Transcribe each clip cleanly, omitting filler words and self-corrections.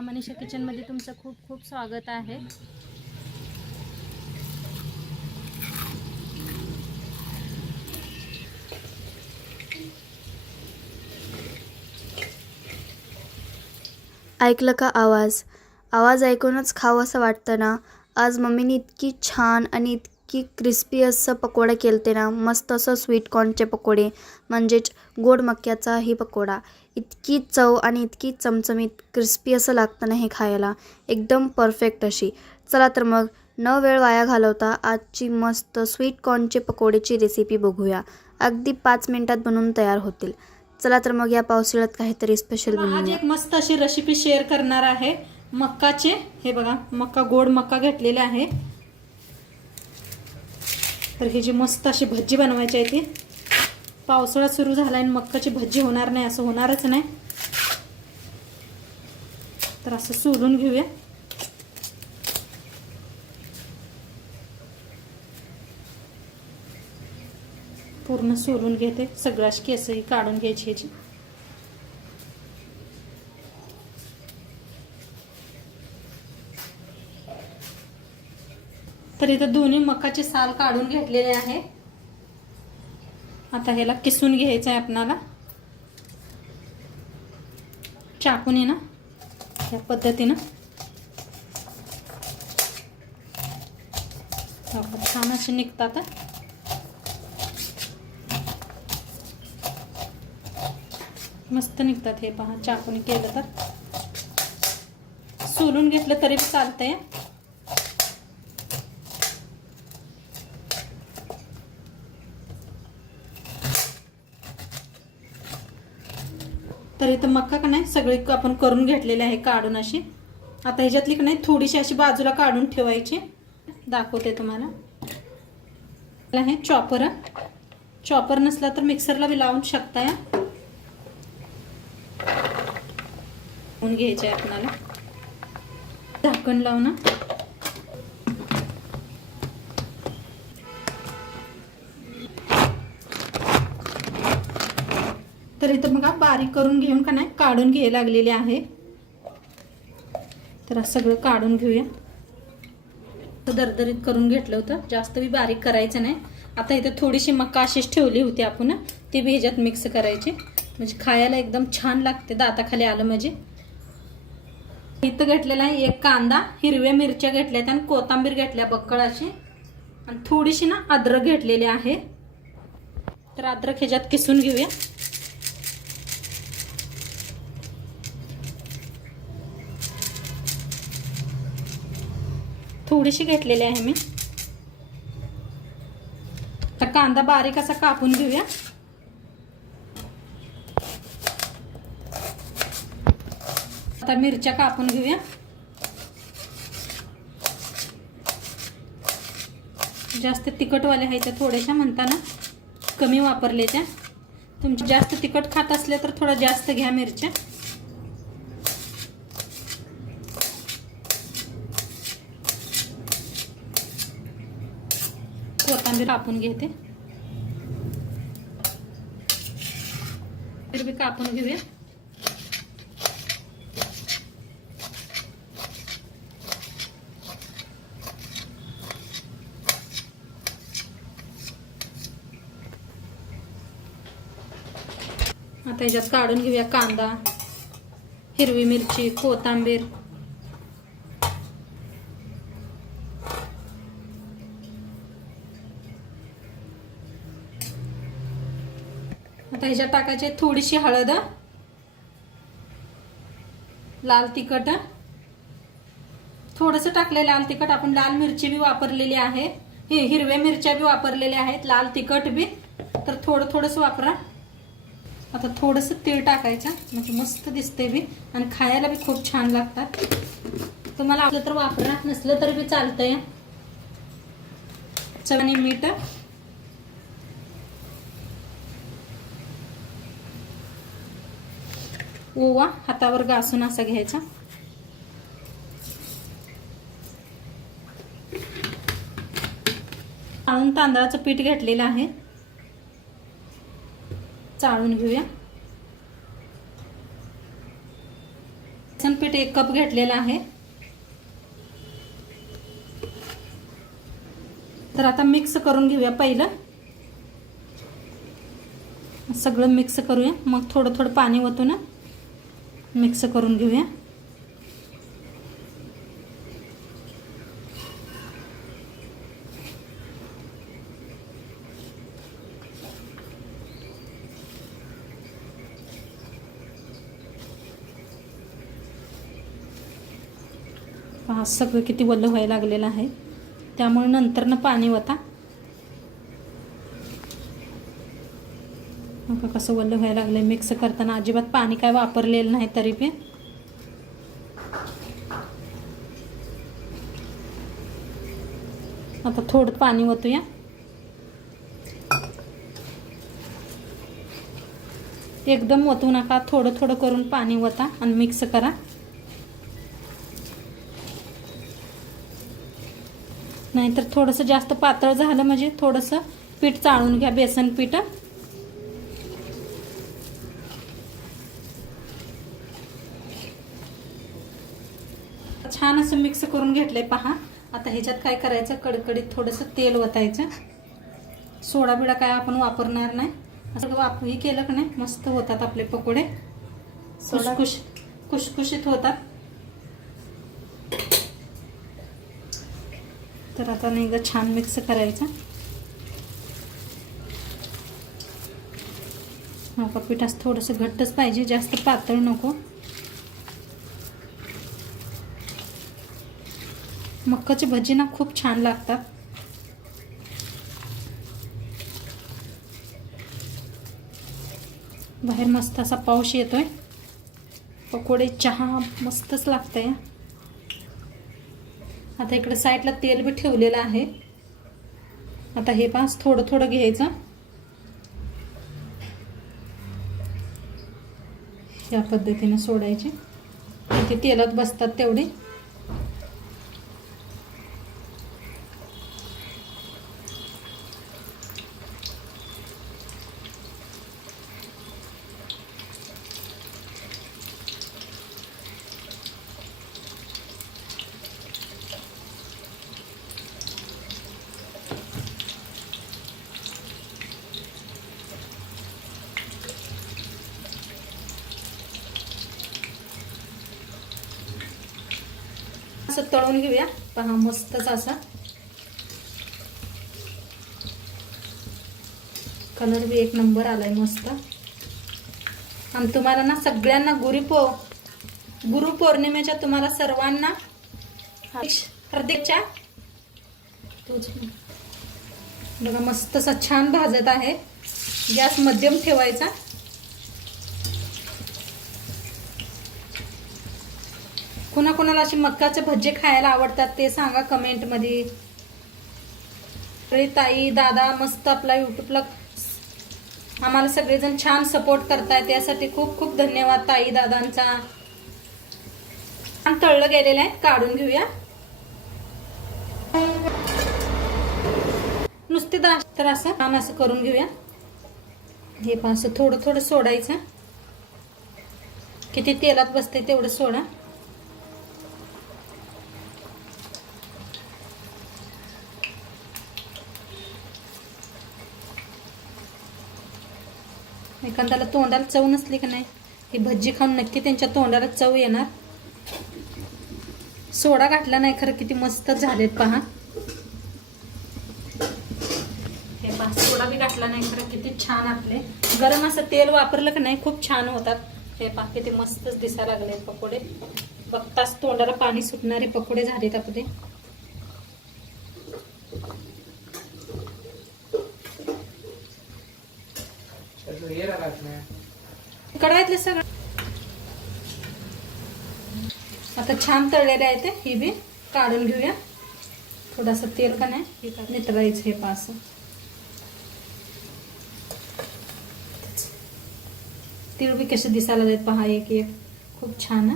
मनीषा किचनमध्ये तुमचं खूप खूप स्वागत आहे। ऐकलं का आवाज ऐकूनच खावं असं वाटतं ना। आज मम्मीने इतकी छान आणि इतकी क्रिस्पी असं पकोडा केलते ना, मस्त असं स्वीट कॉर्नचे पकोडे, म्हणजेच गोड मक्याचा ही पकोडा। इतकी चव आणि इतकी चमचमीत क्रिस्पी असं लागतं ना हे खायला, एकदम परफेक्ट अशी। चला तर मग न वेळ वाया घालवता आजची मस्त स्वीट कॉर्नचे पकोड्याची रेसिपी बघूया। अगदी 5 मिनिटात बनवून तयार होतील। चला तर मग या पावसाळ्यात काहीतरी स्पेशल बनवूया। आज एक मस्त अशी रेसिपी शेअर करणार आहे मक्काचे। हे बघा, मक्का, गोड मक्का घेतलेले आहे। तर ही जी मस्त अशी भज्जी बनवायची आहे ती। पावसाळा सुरू झाला आणि मक्काची भज्जी होणार नाही असं होणारच नाही। तर असं सोलून घेऊया। पूर्ण सोलून घेते, सगळ्याच केसही काढून घ्यायची याची। तर इथं दोन्ही मकाचे साल काढून घेतलेले आहे। आता ह्याला किसून घ्यायचं आहे आपणाला। चाकूने ना या पद्धतीनं छान असे निघतात। मस्त निघतात हे पहा, चाकूने केलं तर। सोलून घेतलं तरी चालतंय। तर इथं मक्का का नाही सगळे आपण करून घेतलेले आहे काढून अशी। आता ह्याच्यातली का नाही थोडीशी अशी बाजूला काढून ठेवायची। दाखवते तुम्हाला। हे चॉपर नसला तर मिक्सरला बी लावून शकताय। घ्यायचे आपल्याला, झाकण लावून। तर इथं बघा बारीक करून घेऊन का नाही काढून घ्यायला लागलेले आहे। तर सगळं काढून घेऊया। दरदरीत करून घेतलं होतं, जास्त बी बारीक करायचं नाही। आता इथे थोडीशी मका अशीच ठेवली होती आपण, ती बी ह्याच्यात मिक्स करायची, म्हणजे खायला एकदम छान लागते, दाताखाली आलं म्हणजे। इथं घेतलेला आहे एक कांदा, हिरव्या मिरच्या घेतल्यात आणि कोथिंबीर घेतल्या बक्कळ अशी, आणि थोडीशी ना अद्रक घेतलेली आहे। तर अद्रक ह्याच्यात किसून घेऊया। थोडीशी घेतलेली आहे मी। तर कांदा बारीक असा कापून घेऊया। आता मिरच्या कापून घेऊया। जास्त तिखटवाल्या आहेत त्या थोड्याशा, म्हणताना कमी वापरले त्या। तुमची जास्त तिखट खात असले तर थोडा जास्त घ्या मिरच्या। कोथिंबीर कापून घेते, बी कापून घेऊया। आता ह्याच्यात काढून घेऊया कांदा, हिरवी मिरची, कोथिंबीर। आता ह्याच्यात टाकायची थोडीशी हळद, लाल तिखट थोडंसं टाकले, लाल तिखट। आपण लाल मिरची बी वापरलेली आहे, हिरव्या मिरच्या बी वापरलेल्या आहेत, लाल तिखट बी, तर थोडं थोडंसं वापरा। आता थोडंसं तीळ टाकायचं, म्हणजे मस्त दिसते बी आणि खायला बी खूप छान लागतात। तुम्हाला असलं तर वापरा, नसलं तर बी चालतंय। चवीने मीठ, ओवा हातावर घासून असा घ्यायचा। तांदळाचं पीठ घेतलेलं आहे, चाळून घेऊया। बेसन पीठ पीठ 1 कप घेतलेला आहे. तर आता मिक्स करून घेऊया. पहिलं सगळं मिक्स करूया, मग थोडं थोडं पाणी ओतून मिक्स करून घेऊया. पहा सगळं किती वल्ल व्हायला लागलेलं आहे, त्यामुळे नंतरनं पाणी ओता. बघा कसं वल्ल व्हायला लागलंय. मिक्स करताना अजिबात पाणी काय वापरलेलं नाही तरी पण. आता थोडं पाणी ओतूया. एकदम ओतू नका, थोडं थोडं करून पाणी ओता आणि मिक्स करा. नाहीतर थोडंसं जास्त पातळ झालं म्हणजे थोडंसं पीठ चाळून घ्या, बेसन पीठ. छान असं मिक्स करून घेतलंय पहा. आता ह्याच्यात काय करायचं, कडकडीत थोडंसं तेल ओतायचं. सोडा बिडा काय आपण वापरणार नाही. असं हे केलं की नाही मस्त होतात आपले पकोडे. खुशखुशीत होतात. तर आता नाही ग छान मिक्स करायचं. हा पीठ असं थोडंसं घट्टच पाहिजे, जास्त पातळ नको. मक्काची भजी ना खूप छान लागतात. बाहेर मस्त असा पाऊस येतोय. पकोडे चहा मस्तच लागतंय. आता इकडे साईडला तेल बी ठेवलेलं आहे. आता हे पास थोडं थोडं घ्यायचं. या पद्धतीने सोडायचे. ते तेलात बसतात तेवढे. असं तळून घेऊया. पहा मस्तच असा कलर बी 1 नंबर आलाय मस्त. आणि तुम्हाला ना सगळ्यांना गुरुपौर्णिमेच्या तुम्हाला सर्वांना हार्दिकच्या. बघा मस्त असा छान भाजत आहे. गॅस मध्यम ठेवायचा. कोणाकोणाला अशी मक्काचे भज्जे खायला आवडतात ते सांगा कमेंट मध्ये. ताई दादा मस्त आपला यूट्यूबला आम्हाला सगळेजण छान सपोर्ट करतायत, त्यासाठी खूप खूप धन्यवाद ताई दादांचा. छान तळलं गेलेलं आहे, काढून घेऊया. नुसते तर असं छान असं करून घेऊया. हे पण असं थोडं थोडं सोडायचं. किती तेलात बसते तेवढं सोडा. एखाद्याला तोंडाला चव नसली की नाही, ही भज्जी खाऊन नक्की त्यांच्या तोंडाला चव येणार. सोडा घातला नाही खरं किती मस्त झालेत पहा. हे पहा सोडा बी घातला नाही खरं किती छान आपले गरम असं तेल वापरलं की नाही खूप छान होतात. हे पहा किती मस्तच दिसायला लागले पकोडे. बघताच तोंडाला पाणी सुटणारे पकोडे झालेत आपले. कढाईतले सगळं आता छान तळलेले आहेत. हे बी काढून घेऊया. थोडासा तेल का नाही नितळायचं. हे पास तीळ बी कसे दिसायला आहेत पहा. एक एक खूप छान.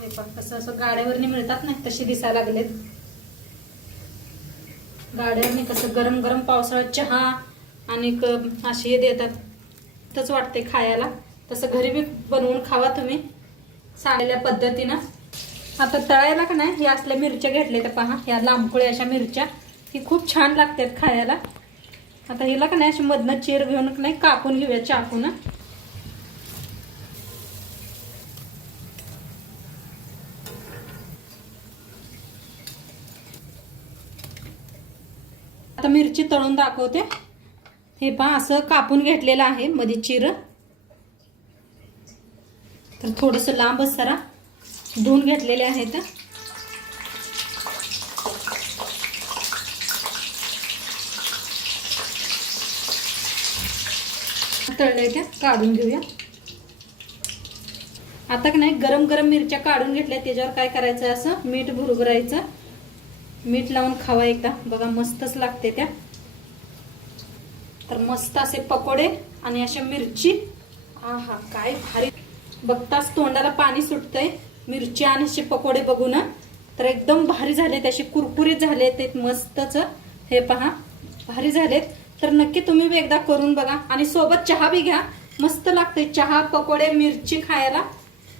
हे पहा कसं असं गाड्यावरनी मिळतात ना तसे दिसायला लागलेत. गाड्यावरनी कसं गरम गरम पावसाळ्यात चहा आणि असे हे देतात तच वाटते खायला. तसं घरी बी बनवून खावा तुम्ही सांगितलेल्या पद्धतीनं. आता तळायला का नाही हे असल्या मिरच्या घेतल्या तर पहा, ह्या लांबकुळ्या अशा मिरच्या, ही खूप छान लागतात खायला. आता हिला का नाही अशी मधनं चीर घेऊन का नाही कापून घेऊया चाकून. आता मिरची तळून दाखवते. हे पहा असं कापून घेतलेलं आहे मध्ये चिर. तर थोडंसं लांबच जरा धुवून घेतलेले आहेत. तळले त्या काढून घेऊया. आता का नाही गरम गरम मिरच्या काढून घेतल्या, त्याच्यावर काय करायचं असं मीठ भुरभुरायचं, मीठ लावून खावा एकदा बघा, मस्तच लागते त्या. तर मस्त असे पकोडे आणि अशा मिरची, आहा काय भारी. बघताच तोंडाला पाणी सुटतंय मिरची आणि असे पकोडे बघून. तर एकदम भारी झाले, त्याचे कुरकुरीत झाले ते मस्तच. हे पहा भारी झालेत. तर नक्की तुम्ही बी एकदा करून बघा आणि सोबत चहा बी घ्या, मस्त लागते चहा पकोडे मिरची खायला.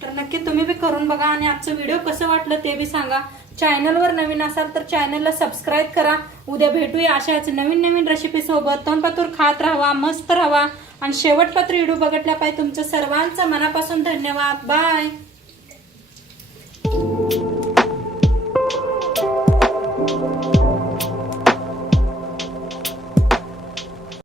तर नक्की तुम्ही बी करून बघा आणि आजचं व्हिडिओ कसं वाटलं ते बी सांगा. चॅनलवर नवीन असाल तर चॅनलला सबस्क्राईब करा. उद्या भेटूया अशाच नवीन नवीन रेसिपी सोबत. तोंडपातूर खात राहावा, मस्त राहावा आणि शेवटपात्र व्हिडिओ बघितल्या पाहिजे. तुमचं सर्वांचं मनापासून धन्यवाद. बाय.